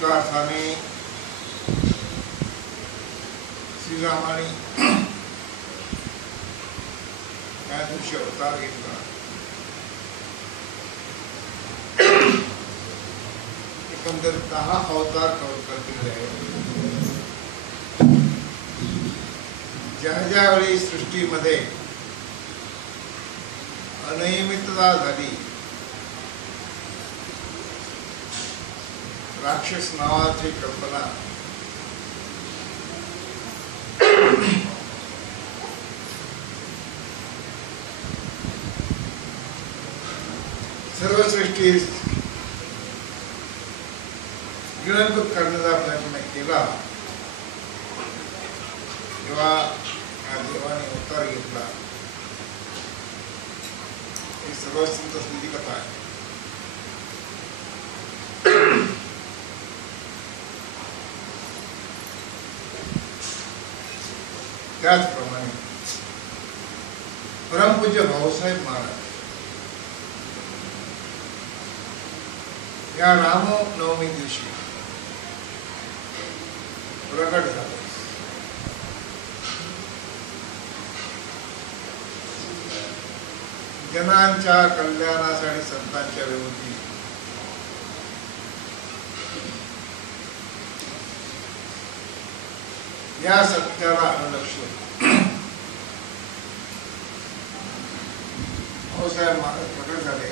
लौकिक अर्थाने श्रीरामाने त्या दिवशी अवतार घेतला. एकंदर 10 अवतार करतील आहेत. ज्यावेळी सृष्टीमध्ये अनियमितता झाली, राक्षस नावाची कल्पना सर्व सृष्टी गिळंकृत करण्याचा प्रयत्न केला, तेव्हा देवाने अवतार घेतला. ही सर्वसंत असलेली कथा आहे. त्याचप्रमाणे परमपूज्य भाऊसाहेब महाराज या रामनवमी दिवशी प्रकट झाले. जनांच्या कल्याणासाठी संतांच्या विरोधी या सत्याला अनुलक्षून भाऊसाहेब महाराज प्रकट झाले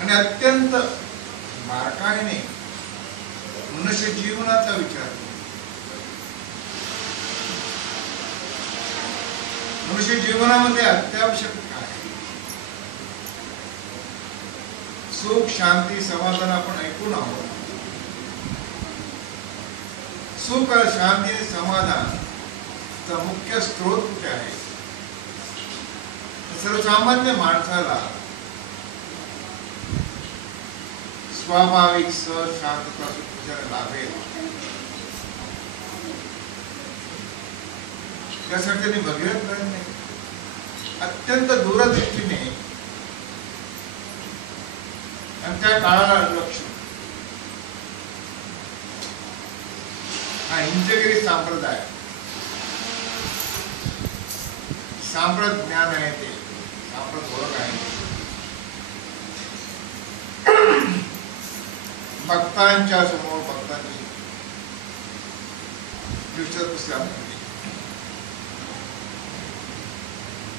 आणि अत्यंत बारकाईने मनुष्य जीवनाचा विचार, मनुष्य जीवनामध्ये अत्यावश्यक काय, सुख शांती समाधान आपण ऐकून आहोत. सुख शांती समाधानचा मुख्य स्रोत कुठे आहे? सर्वसामान्य माणसाला स्वाभाविक सहज शांतता सुख लाभेल त्यासाठी त्यांनी भगीरथ प्रयत्न अत्यंत दूरदृष्टीने आणि त्या काळाला लक्ष हा इंचगिरी संप्रदाय सांप्रत ज्ञान आहे, ते सांप्रत ओळख आहे. भक्तांच्या समोर भक्तांची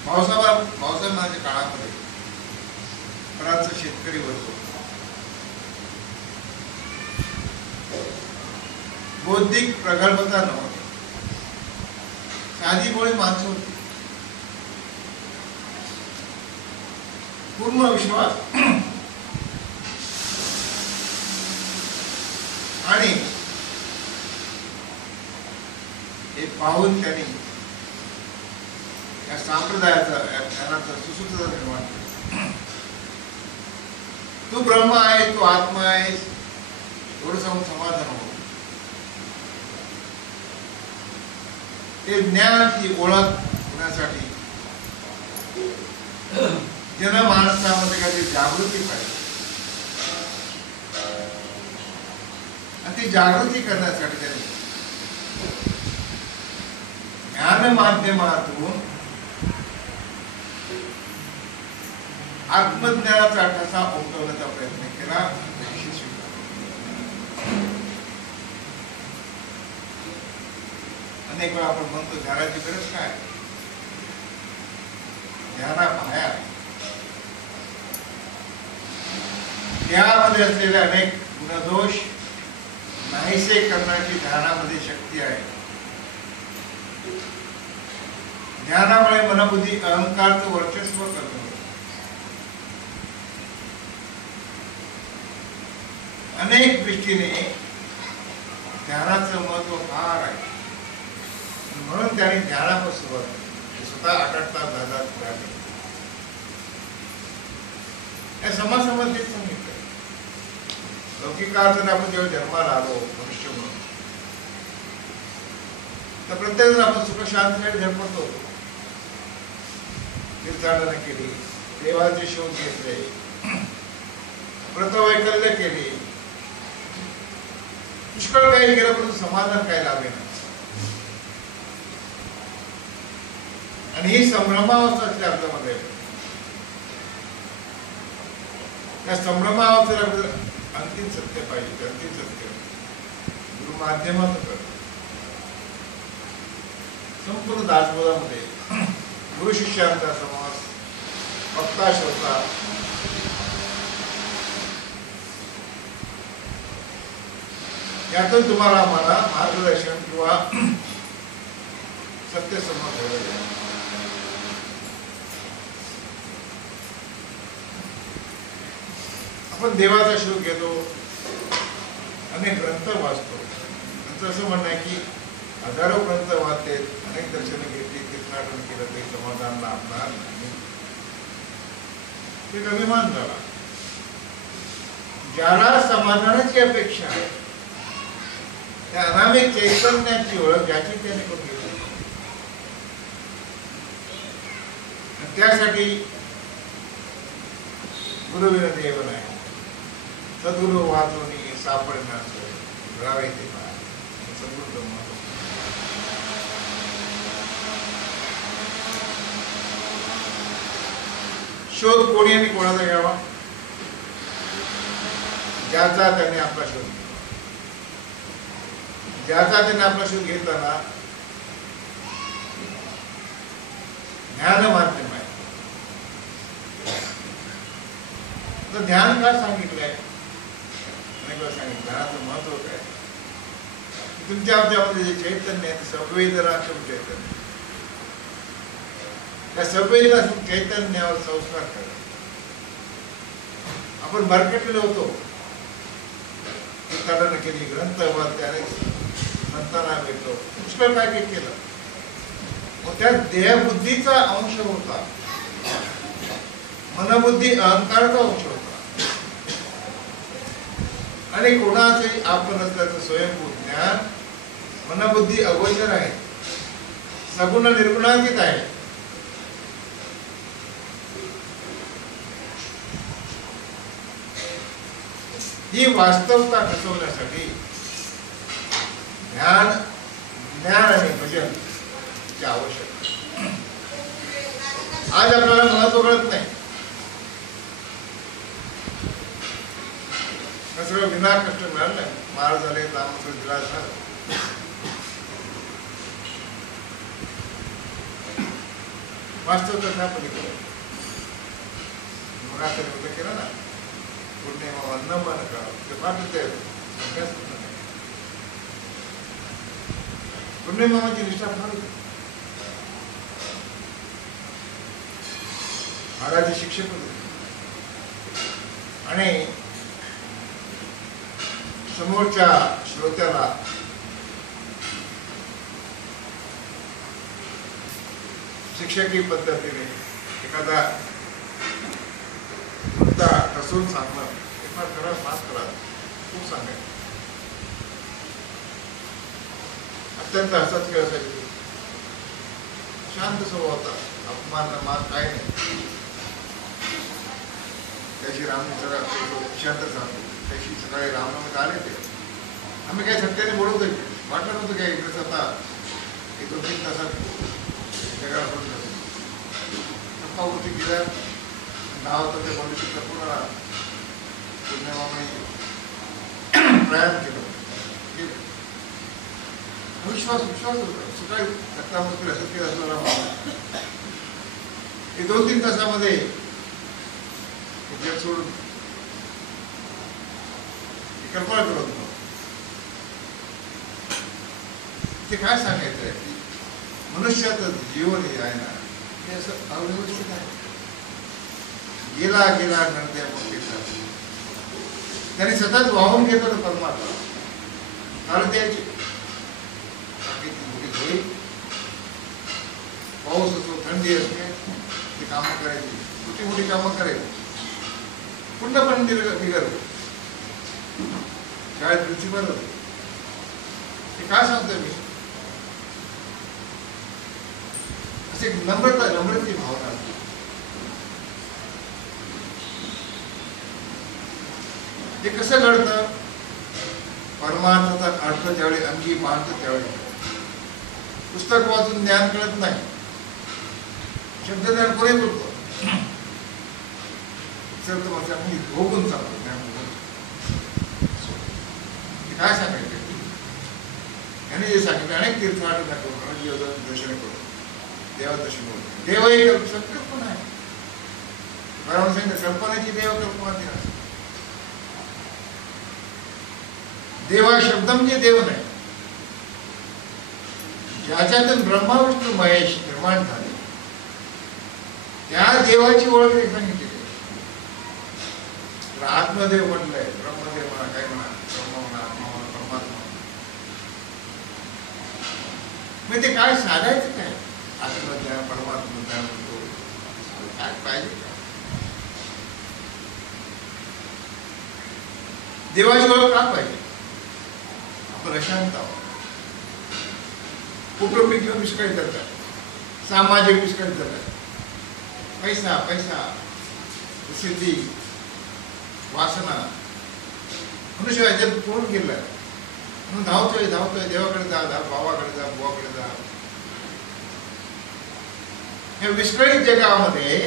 भाऊसाहेबांच्या काळामध्ये बराचसा शेतकरी वर्ग बौद्धिक प्रगल्भता नव्हती, साधी भोळी माणसं होती. पूर्ण विश्वास आणि हे पाहून त्यांनी या संप्रदायाचा ज्ञानाचा सुसूत्रता निर्माण केला. तू ब्रह्म आहे, तू आत्मा आहे, थोडं समाधान हो. ते ज्ञानाची ओळख होण्यासाठी जनमानसामध्ये काहीतरी जागृती पाहिजे आणि ती जागृती करण्यासाठी त्यांनी ज्ञान माध्यमातून आत्मज्ञानाचा ठसा उमटवण्याचा प्रयत्न केला. अनेक वेळा आपण म्हणतो ध्यानाची गरज काय? ध्याना माया, त्यामध्ये असलेले अनेक गुणदोष नाहीसे करण्याची ध्यानामध्ये शक्ती आहे. ध्यानामुळे मनबुद्धी अहंकारचं वर्चस्व करतो. अनेक दृष्टीने ध्यानाचं महत्व फार आहे. म्हणून त्यांनी ध्यानापासून सुरुवात केली. स्वतः 8 तास झाले. या समाजामध्ये सांगितलं लौकिकार्थाने आपण जेव्हा जन्माला आलो मनुष्य म्हणून, तर प्रत्येक जण आपण सुख शांतीसाठी धडपडतो होतो. तीर्थाटन केली, देवाचे शोध घेतले, व्रतवैकल्य केली, पुष्कळ काही केलं, परंतु समाधान काय लाभे ना. आणि ही संभ्रमावस्था असते आपल्यामध्ये. त्या संभ्रमावस्थेला अंतिम सत्य पाहिजे. अंतिम सत्य गुरु माध्यमातून करतो. संपूर्ण दासबोधामध्ये गुरु शिष्यांचा समास, वक्ता श्रोता, यातून तुम्हाला मला मार्गदर्शन किंवा सत्य समज होईल. आपण देवाचा शोध घेतो, अनेक ग्रंथ वाचतो. त्यांचं असं म्हणणं आहे की हजारो ग्रंथ वाचले, अनेक दर्शनं घेतली, तीर्थाटन केलं, ते समाधान लाभणार नाही. ते अभिमान झाला. ज्याला समाधानाची अपेक्षा आहे, त्या अनामिक चैतन्याची ओळख ज्याची त्याने करून घेतली. त्यासाठी गुरुविना देव नाही. सद्गुरु वाचून सापडणार घडावे ते सद्गुरू महत्व. शोध कोणी आणि कोणाचा घ्यावा? ज्याचा त्याने आपला शोध, ज्याचा त्याने आपला शोध घेताना ध्यान माध्यम आहे. तर ध्यान का सांगितलंय? सांगितलं ध्यानाचं महत्व काय? तुमच्या त्यामध्ये जे चैतन्य आहे, संवेदनाक्षम चैतन्य, त्या संवेदना चैतन्यावर संस्कार करा. आपण भरकटलेलो होतो, तीर्थाटन केली, ग्रंथ वाचले, संतांना भेटलो, पुष्कळ काय काय केलं. मग त्या देहबुद्धीचा अंश होता, मनबुद्धी अहंकारचा अंश होता. आणि कोणाचे आपण असल्याचं स्वयंभू ज्ञान मनबुद्धी अगोचर आहे, सगुण निर्गुणातीत आहे. ही वास्तवता ठसवण्यासाठी ध्यान, ज्ञान आणि भजन ची आवश्यकता. आज आपल्याला महत्व कळत नाही. सगळं विना कष्ट मिळालं नाही. माळ झाले, नामच दिला झालं. वास्तवता त्या पलीकडे मग आता होतं केलं ना, पूर्णिमा अन्न मन करावं, ते फार ते अभ्यास करत नाही. पूर्णिमाची निष्ठा फार होती. महाराज शिक्षक होते आणि समोरच्या श्रोत्याला शिक्षकी पद्धतीने एखादा मुद्दा ठसून सांगणं, एखादा करा, माफ करा, खूप सांगायचं. अत्यंत हसत खेळ असायचे, शांत स्वभाव होता, अपमान मान काय नाही. त्याची रामने शांत सांगतो, त्याशी सकाळी रामनामात आले ते. आम्ही काही सत्याने बोलत होतो, वाटलं नव्हतं काय इकडे आता 1-2-3 तासात जगाला पडून जातो. गप्पा गोष्टी केल्या, गावात ते भविष्य पूर्ण पूर्णिमामध्ये प्रयाण केलं. विश्वास होता. सकाळी दत्तामूर्ती हसत असणारा माणूस हे 2-3 तासामध्ये जग सोडून कल्पना करत होतो. ते काय सांगायचं आहे की मनुष्याचं जीवन हे आहे ना, हे असं अव्यवस्थित आहे. गेला गेला नंतर त्याने सतत वाहून घेतो तो परमात्मा. कारण त्याची होईल, पाऊस असतो, थंडी असते, ते कामं करायची, मोठी मोठी कामं करायची, पूर्णपणे निघत. शाळेत प्रिन्सिपल होते. ते काय सांगतोय मी, असे नम्रतेची भावना असते. हे कसं घडतं? परमार्थाचा अर्थ ज्यावेळी अंगी मानतो त्यावेळी. पुस्तक वाचून ज्ञान कळत नाही, शब्द ज्ञान कोणी करतो? मी भोगून सांगतो ज्ञान. काय सांगायचं? याने जे सांगितलं अनेक तीर्थाटन करून दर्शन करून देवदर्शन करून देव एक संकल्पना आहे. बरोबर सांगितलं, कल्पनेची देव कल्पना दिला. देवा शब्द म्हणजे देव नाही. ज्याच्यातून ब्रह्मा विष्णू महेश निर्माण झाले त्या देवाची ओळख सांगितली. आत्मदेव म्हटलंय, ब्रह्मदेव म्हणा, काय म्हणा, ब्रह्म म्हणा, आत्मा म्हणा, परमात्मा. मग ते काय साधायचं काय? आत्मज्ञान, परमात्मा ज्ञान म्हणतो, काय पाहिजे का? देवाची ओळख का पाहिजे? आपण अशांत आहोत. कुटुंबिक विस्कळीत करतात, सामाजिक विस्कळीत करतात. पैसा पैसा, प्रसिद्धी, वासना मनुष्य याच्यात पूर्ण गेलाय म्हणून धावतोय धावतोय. देवाकडे जा, भावाकडे जा, बुवाकडे जा. या विस्कळीत जगामध्ये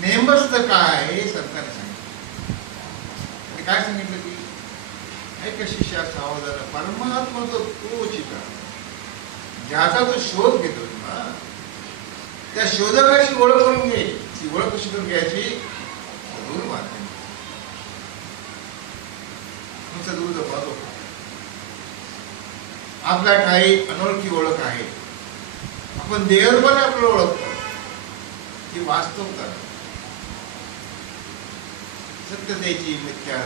नेमस्त काय हे संतांनी सांगितलं. आणि काय सांगितलं की ऐक शिष्या सावधान, परमात्मा तो चिता ज्याचा तो शोध घेतो ना, त्या शोधकाची ओळख करून घे. ती ओळख कशी करून घ्यायची? दूर माध्यम. आपल्या काही अनोळखी ओळख आहे. आपण देवपणे आपलं ओळखतो ही वास्तवता. सत्यतेची मिथ्या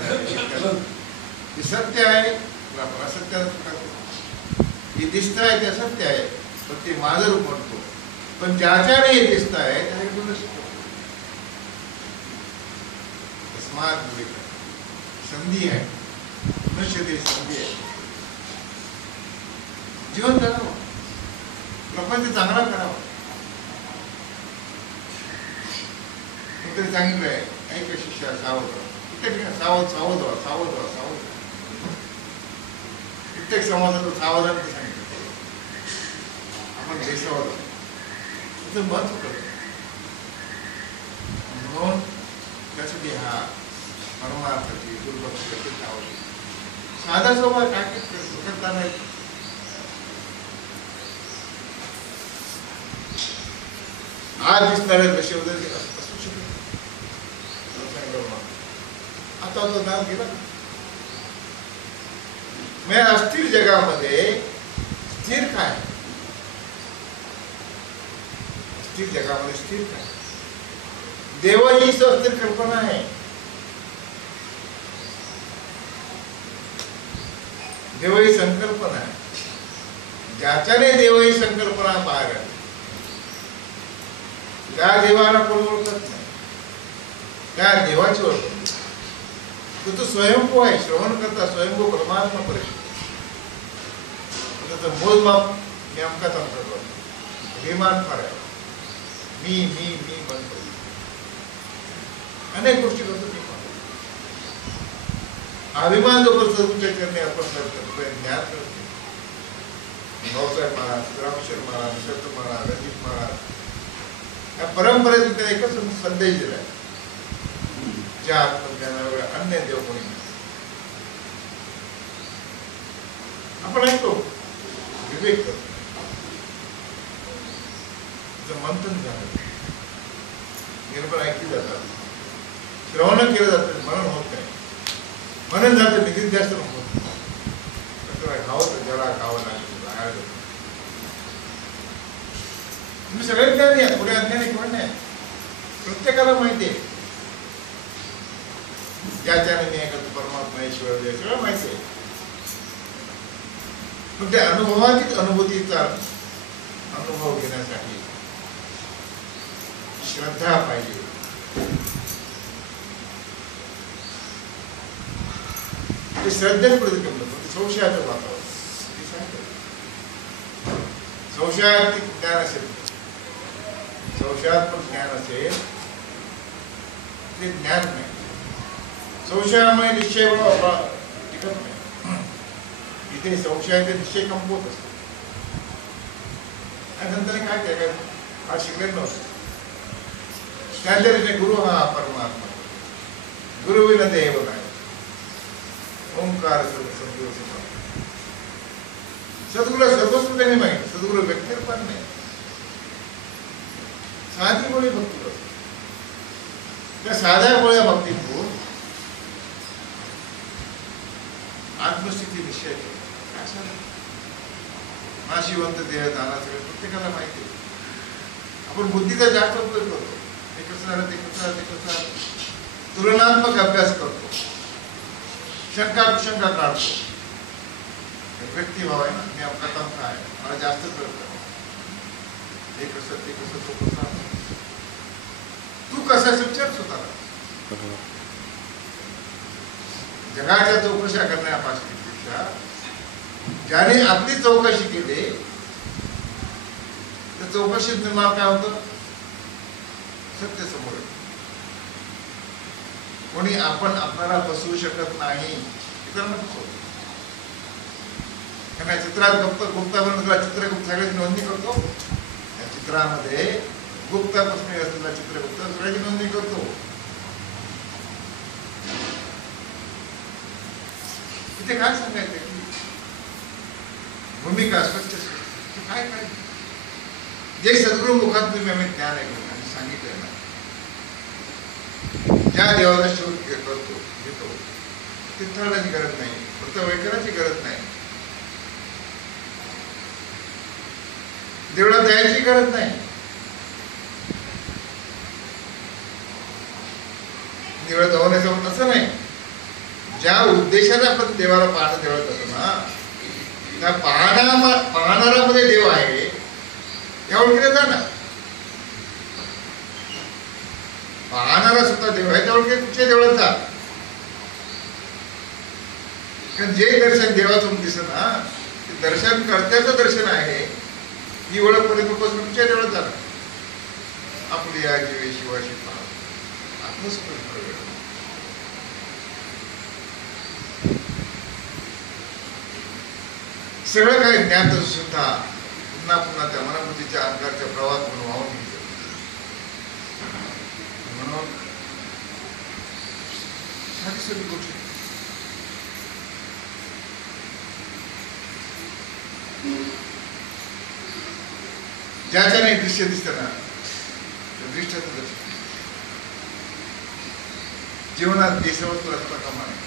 हे सत्य आहे, असत्य हे दिसत आहे ते सत्य आहे, पण ते माझं रूप म्हणतो. पण ज्याच्याने हे दिसत आहे त्याच्याकडून स्मार्ट संधी आहे. मनुष्य ती संधी आहे. जीवन करावं, प्रपंच चांगला करावा. सांगितलंय ऐक शिष्या सावध. प्रत्येक सावध सावध व्हा, सावध व्हा, सावध. प्रत्येक समाजात सावधान सांगितलं. आपण बेसावध त्याचं महत्व करतो. म्हणून त्यासाठी हा परमार्थाची दुर्लक्ष आवश्यक. साधा स्वभाव काय करता नाही. आज दिसणारे कसे वगैरे असू शकत. आता तो नाव गेला. मी अस्थिर जगामध्ये स्थिर काय? अस्थिर जगामध्ये स्थिर काय? देव ही अस्थिर कल्पना आहे. देव ही संकल्पना आहे. ज्याच्याने देव ही संकल्पना बाहेर आली. त्या देवाला कोण ओळखत नाही, त्या देवाची ओळख. तो स्वयंभू आहे, श्रवण करता स्वयंभू परमात्मा परिषद. त्याचं मोजमाप मी अमकाच करतो. अभिमान फार आहे. मी म्हणतो अनेक गोष्टी करतो. मी अभिमान जो करतो करणे आपण ज्ञान करतो. भाऊसाहेब महाराज, रामेश्वर महाराज, शब्द महाराज, रणजित महाराज या परंपरेतून त्याने एकच संदेश दिलाय. ज्या आत्मज्ञानावेळी अन्य देव कोणी नाही. आपण ऐकतो, विवेक करतो, मंथन झालं, निर्भर ऐकली जातात, श्रवण केलं जातं, मनन होत नाही. मनन झालं निधी जास्त होत नाही. खावं जरा खावं लागेल. तुम्ही सगळे ज्ञानी आहे, पुढे अज्ञानी कोण नाही. प्रत्येकाला माहिती आहे ज्याच्याने मी ऐकतो परमात्मा ईश्वर देव सगळं माहिती आहे. पण त्या अनुभवाची अनुभूतीचा अनुभव घेण्यासाठी श्रद्धा पाहिजे. ते श्रद्धेच प्रतिबिंब संशयाचं वातावरण. संशयात ज्ञान असेल, संशयात पण ज्ञान असेल ते ज्ञान नाही. संशयामुळे निश्चय टिकत नाही. इथे संशयाचे निश्चय कमवत असतो. आणि नंतर काय केलं, हा शिकलेलं नव्हतं. त्यांच्या गुरु हा परमात्मा, गुरु विना देव नाही. ओंकार सद्गुरू सद्गुरू सर्वस्व त्यांनी माहिती. सद्गुरू व्यक्तिरूपात नाही, साधी गोळी भक्ती. त्या साध्या गोळ्या भक्तीतून आत्मस्थिती निश्चयाची नाशिवंत देह दाना सगळे प्रत्येकाला माहिती. आपण बुद्धीचा जास्त उपयोग करतो. हे कसं झालं, ते कसं झालं, ते कसं झालं, तुलनात्मक अभ्यास करतो, शंका कुशंका काढतो. व्यक्तिभाव आहे ना, मी आपला काम काय मला जास्त कळतं. हे कसं, ते कसं, तो कसा, तू कसा विचार स्वतःला. जगाच्या चौकशा करण्यापेक्षा ज्याने आपली चौकशी केली तर चौकशीत निर्माण काय होतं, सत्य समोर. कोणी आपण आपल्याला फसवू शकत नाही. चित्रात गुप्तापर्यंत चित्रगुप्त सगळ्याची नोंदणी करतो. त्या चित्रामध्ये गुप्तापासून असलेला चित्रगुप्त सगळ्याची नोंदणी करतो. तिथे काय सांगायचं की भूमिका स्वच्छ काय काय जे सद्गुरू मुखात तुम्ही आम्ही ज्ञान ऐकलं आणि सांगितलंय ना, ज्या देवाला शोध करतो घेतो ते ठरण्याची गरज नाही, फक्त वैकराची गरज नाही, देवळात जायची गरज नाही. देवळात जाऊन जाऊन असं नाही. ज्या उद्देशाने आपण देवाला पाहणं देवळात जातो ना, त्या पाहणाऱ्यामध्ये देव आहे या ओळखीला जा ना. पाहणारा सुद्धा देव आहे त्या ओळखी कुठच्या देवळात जा. कारण जे दर्शन देवाचं दिसत ना, ते दर्शन कर्त्याचं दर्शन आहे. ही ओळख परिपूर्ण कुठच्या देवळात जा. आपली या जीवे शिवाशी पाहा आत्मस्वरूप. सगळं काही ज्ञान सुद्धा पुन्हा पुन्हा त्या मनाबुद्धीच्या अहंकारच्या प्रवाहात म्हणून वाहून घेतलं. म्हणून साधी साधी गोष्ट ज्याच्याने दृश्य दिसतं ना, दृष्ट्याचं दर्शन. जीवनात देशवस्तू असता कामा नये.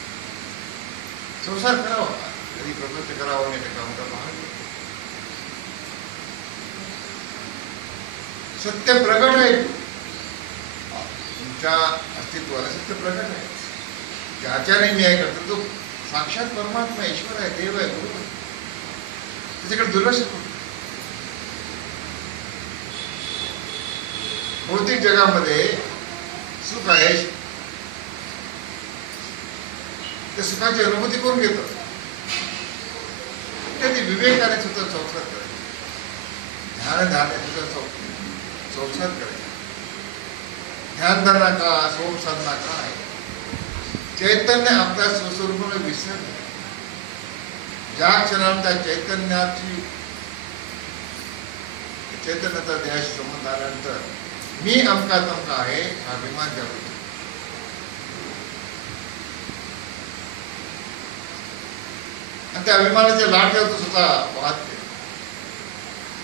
संसार करावा, कधी प्रपंच करावा नाही, काम पाहणं. सत्य प्रगट आहे. तुमच्या अस्तित्वाला सत्य प्रगट आहे. ज्याच्याने मी आहे करतो तो साक्षात परमात्मा, ईश्वर आहे, देव आहे, गुरु आहे. त्याच्याकडे दुर्लक्ष करतो. भौतिक जगामध्ये सुख आहे, त्या सुखाची अनुभूती कोण घेतं? त्याने विवेकाने सुद्धा संसार करायचा, ध्यानाने सुद्धा संसार करायचा. ध्यानधारणा का, सोम साधना का आहे? चैतन्य आपल्या स्वस्वरूपाने विसरलं. ज्या क्षणाला त्या चैतन्याची चैतन्याचा देहाशी संबंध आल्यानंतर मी अमका तमका आहे हा अभिमान जागृत. आणि त्या अभिमानाच्या लाटेवर तो सुद्धा वाहत गेला.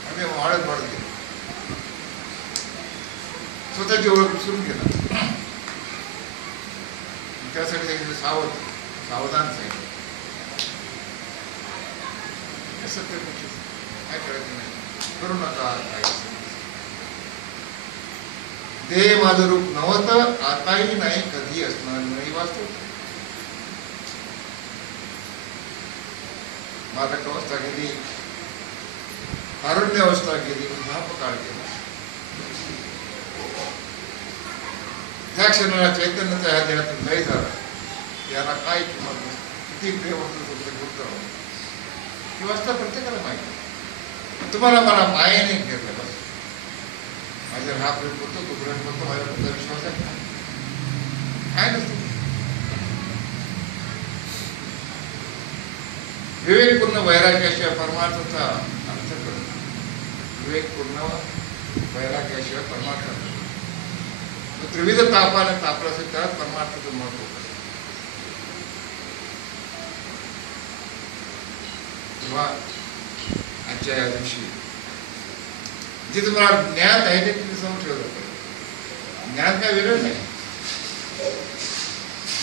आम्ही वाढत वाढत गेलो. स्वतःची ओळख विसरून गेला. त्यासाठी त्यांनी सावधान सांगितलं. सत्य काय करायचं नाही, करू नका. काय देह माझं रूप नव्हतं, आताही नाही, कधी असणार नाही. वास्तव मादक अवस्था गेली, तारुण्य अवस्था गेली, वृद्धापकाळ गेला. त्या क्षणाला चैतन्याचा ह्या देहातून लय झाला. याला काय किंमत नसते, किती प्रेम होतं ही वास्तव प्रत्येकाला माहिती. तुम्हाला मला मायेने घेतलं बस. माझ्यावर हा प्रेम करतो, तो प्रेम करतो, माझ्याबद्दल विश्वास आहे काय नसतो. विवेकपूर्ण वैराग्याशिवाय परमार्थाचा अर्थ करणं. विवेकपूर्ण वैराग्याशिवाय परमार्थ त्रिविध तापाने तापला असेल त्यात परमार्थाचं महत्व करेल. तेव्हा आजच्या या दिवशी जे तुम्हाला ज्ञान आहे ते तुम्ही समोर ठेवलं पाहिजे. ज्ञान काय वेगळं नाही,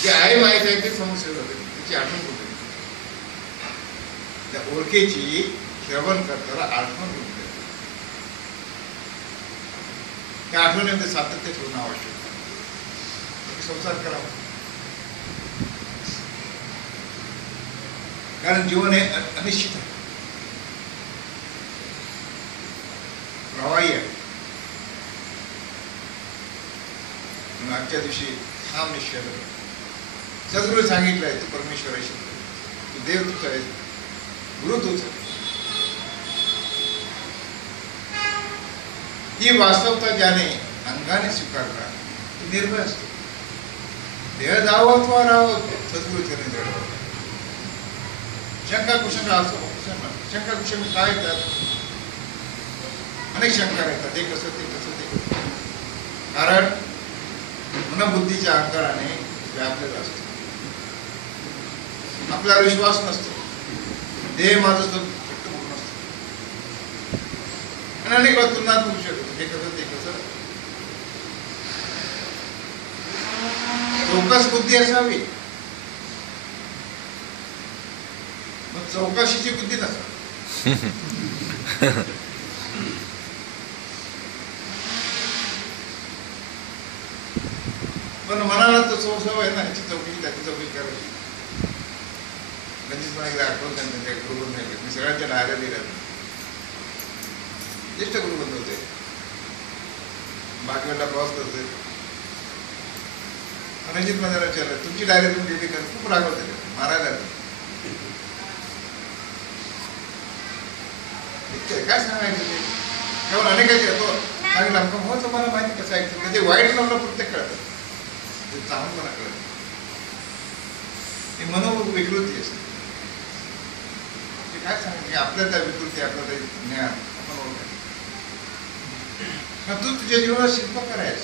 जे आहे माहीत आहे ते समोर ठेवलं पाहिजे. त्याची आठवण होते, त्या ओळखीची श्रवण करताना आठवण होते. त्या आठवणीमध्ये सातत्य ठेवणं आवश्यक आहे. संसार करावा, कारण जीवन हे अनिश्चित आहे, प्रवाही आहे. म्हणून आजच्या दिवशी ठाम निश्चय करा. सद्गुरू सांगितलंय तू परमेश्वर आहे, तू देव तूच आहे, गुरु तूच आहे. ही वास्तवता ज्याने अंगाने स्वीकारला ती निर्भय असतो. देह जावो अथवा राहो, सद्गुरूच्या निर्णय. शंका कुशंका असो, शंका कुशंका काय येतात? अनेक शंका येतात. ते कसं ते कसं ते कसं, कारण मनबुद्धीच्या अहंकाराने व्यापलेला असतो. आपल्याला विश्वास नसतो. देह माझं फक्त पूर्ण असतो. आणि अनेक वेळा तुलना करू शकतो. हे कसं ते कसं. चौकस बुद्धी असावी, मग चौकशीची बुद्धी नसावी. पण मनाला तो सवय आहे ना, ह्याची चौकशी त्याची चौकशी करायची. म्हणजे मला एकदा आठवण सांगितलं, गुरुबंध नाही. मी सगळ्यांच्या डायऱ्या दिल्या, ज्येष्ठ गुरुबंध होते, बाकीला प्रवास करते. रणजित माझ्याला विचारलं, तुमची डायरी तुम्ही लिहिली का? खूप रागवते, मारायला काय सांगायचं ते. केवळ अनेकाचे येतो सांगितलं आमका हो तुम्हाला माहिती कसं ऐकतं. म्हणजे वाईट मला प्रत्येक कळतं, ते चांगलं मला कळत. ही मनोविकृती असते. काय सांगायचं, आपल्या त्या विकृती, आपलं ते ज्ञान आपण ओळखायचं. तू तुझ्या जीवनात शिल्प करायच.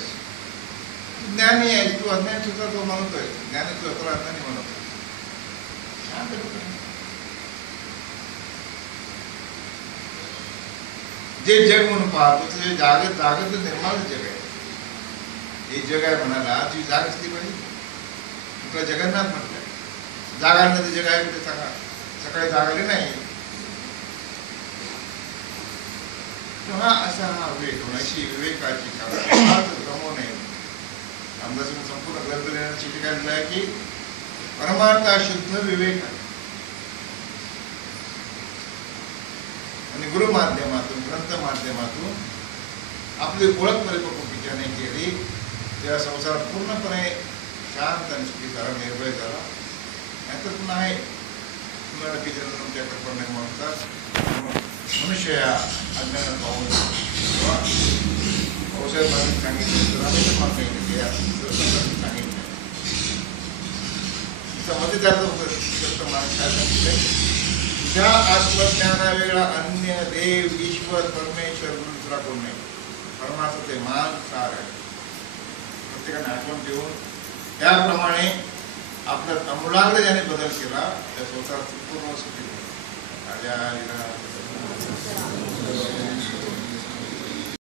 तू ज्ञानी आहे, तू अज्ञान सुद्धा तो म्हणतोय. ज्ञानी तू स्वतःला अज्ञानी म्हणतोय. शांत लोक जे जग म्हणून पाहतो ते जागत निर्माण जग आहे. हे जग आहे म्हणाला, तुझी जाग असली पाहिजे. तुला जगन्नाथ म्हटलंय. जागा नदी जग आहे कुठे सांगा. सकाळी जागले नाही. तेव्हा असा हा विवेक अशी विवेकाची गमव नये. रामदासांनी संपूर्ण ग्रंथ लिहिण्याची चिठी काय दिलं आहे की परमार्थ शुद्ध विवेक आहे. आणि गुरु माध्यमातून, ग्रंथ माध्यमातून आपली ओळख परिपक्व ज्याने केली, त्या संसार पूर्णपणे शांत आणि सुखी झाला, निर्भय झाला. नाहीतर पुन्हा आहे पुनरपीजन तुमच्या कल्पना म्हणतात. मनुष्य या अज्ञानात पाहून औषधांनी सांगितलं सांगितलं मध्ये त्याचं होतं माणूस काय सांगितलंय, ज्या आत्मज्ञाना वेगळा अन्य देव ईश्वर परमेश्वर दुसरा कोण नाही. परमार्थ ते मान सार आहे. प्रत्येकाने आठवण देऊन त्याप्रमाणे आपल्या अमूलाग्र ज्याने बदल केला त्या स्वतः पूर्ण सुखी राजा